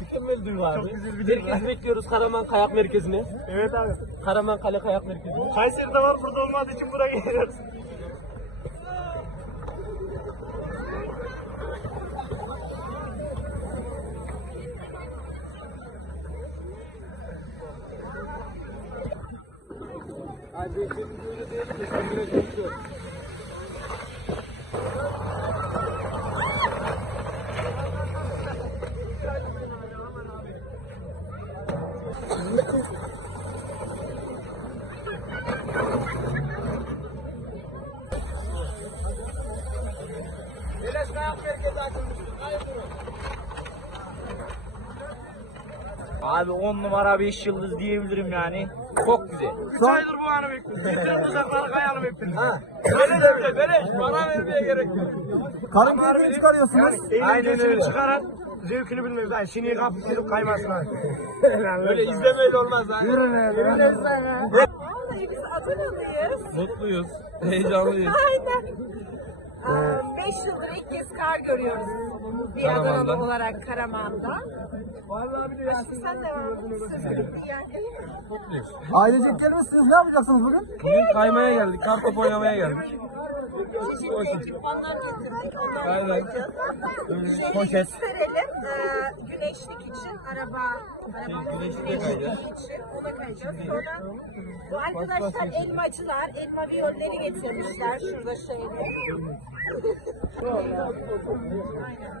mükemmel duygu abi. Çok güzel bir duygu. Herkes bekliyoruz Karaman Kayak Merkezi'ne. Evet abi. Karaman Kale Kayak Merkezi. Kayseri'de var burada olmadığı için buraya geliyoruz. Kardeşlerimiz öyle diyelim de sen biraz yoksun. Neler ne yapıyor herkes aklımızda? Hayırdır? Abi 10 numara 5 yıldız diyebilirim yani. Çok güzel. 3 aydır bu anı bekliyoruz. Bütün uzaklara kayanı bekliyoruz. Böyle de böyle. Böyle. Bana vermeye gerek yok. Karın keyfini çıkarıyorsunuz. Aynen öyle. çıkaran zevkini bilmiyoruz. Yani şiniyi kaptırıp kaymasın abi. Böyle izlemeyle olmaz ha. Vallahi biz Adanalıyız. Mutluyuz. Heyecanlıyız. Aynen. 5 yıldır ilk kez kar görüyoruz. Bir Karaman'da. Adanalı olarak Karaman'da. Vallahi bir de sen devam et. Yani. Ailecek gelmişsiniz. Ne yapacaksınız bugün? Bugün kaymaya geldik. Kartop oynamaya geldik. Evet. Ee, Poşet. Ee, güneşlik için araba, arabamızın güneşlik için ona kayacağız. Sonra bu arkadaşlar elmacılar, elma viyolleri getirmişler şurada şöyle. Aynen.